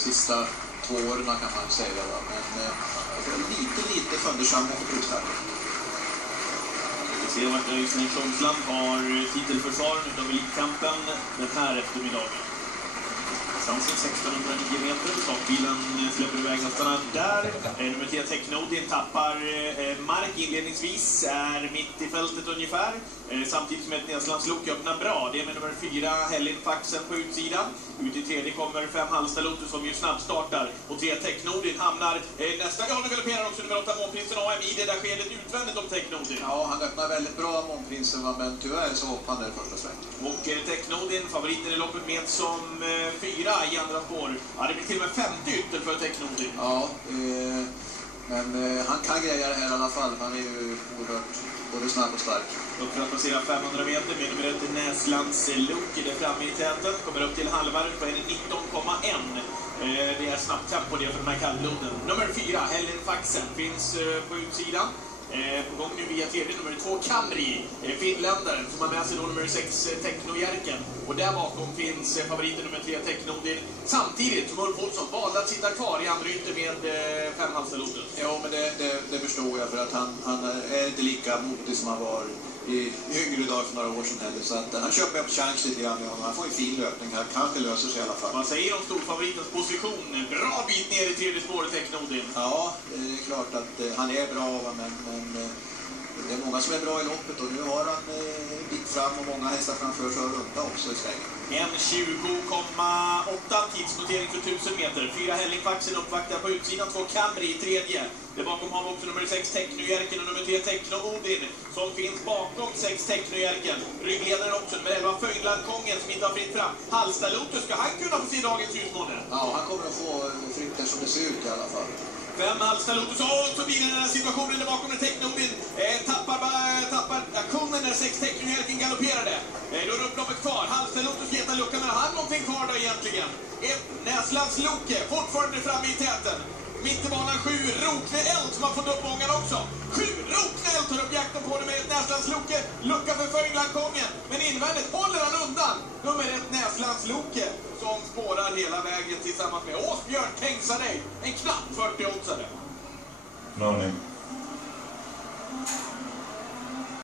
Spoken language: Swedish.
sista 2 åren kan man säga. Va? Men lite fundersam på provstarten. Vi ser vart Öystein Tjomsland har titelförsvaren utav elitkampen den här eftermiddagen. Sansen 1609 meter, startbilen släpper iväg hästarna där. Nummer 10 Teknodin tappar mark inledningsvis, är mitt i fältet ungefär. Samtidigt som ett Näslandslok öppnar bra. Det är med nummer 4 Hellin Faxen på utsidan. Ut i tredje kommer 5 Halsta Lotus som ju snabbstartar. Och 3 Teknodin hamnar nästa gång och galopperar också nummer 8 Månprinsen AM i det där skedet utvändigt om Teknodin. Ja, han öppnar väldigt bra Månprinsen, men tyvärr så hoppar han där första sväng. Och Teknodin, favoriten i loppet med som 4 i andra spår. Ja, det blir till och med 50 ytter för Teknodin. Ja, men han kan greja det här i alla fall. Han är ju oerhört både snabb och stark. Upp för att passera 500 meter med nummer 1 Näslands Lok där framme i täten. Kommer upp till halvvarvet på 19,1. Det är snabbt tempo det för de här kallbloden. Nummer 4, Hellin Faxen, finns på utsidan. På gång nu via tredje, nummer 2 Camry, finländaren som har med sig då nummer 6 Teknojärken. Och där bakom finns favoriten nummer 3 Teknodin. Samtidigt som Ulf Olsson valde att sitta kvar i andra ytter med 5 Halsta Lotus. Ja, men det förstår jag, för att han är inte lika modig som han var i yngre dagar för några år sedan heller. Så att han köper upp chans lite grann. Han får en fin löpning här, kanske löser sig i alla fall. Vad säger om storfavoritens position? Bra bit ner i tredje spåret Teknodin. Ja, det är klart att han är bra, men det är många som är bra i loppet och nu har han bit fram och många hästar framför sig och runda också i svängen. 1:20,8 tidsnotering för 1000 meter. 4 Hellin Faxen uppvaktar på utsidan, 2 Camry i tredje. Där bakom har vi också nummer 6 Teknojärken och nummer 3 Teknodin som finns bakom 6 Teknojärken. Ryggledaren också, nummer 11 Föjlandkongen som inte har fritt fram. Halsta Lotus, ska han kunna få se dagens ljusmåne? Ja, han kommer att få fritt där som det ser ut i alla fall. 5 Halsta Lotus, så blir det den här situationen där bakom när Teknodin tappar aktionen när 6 Teknojärken galopperade. Då är upploppet kvar. Halsta Lotus letar lucka, men har han någonting kvar då egentligen? Ett Näslands Loke, fortfarande framme i täten. Mitt i banan 7 Rokne Eld som har fått upp många också. 7 Rokne Eld tar upp jakten på det med ett Näslands Loke. Lucka för Föjlandkongen, men invändigt håller han undan. Nummer 1 Näslands Loke som spårar hela vägen tillsammans med Åsbjörn Tängsa dig. En knapp 40-åtsare. Nåning.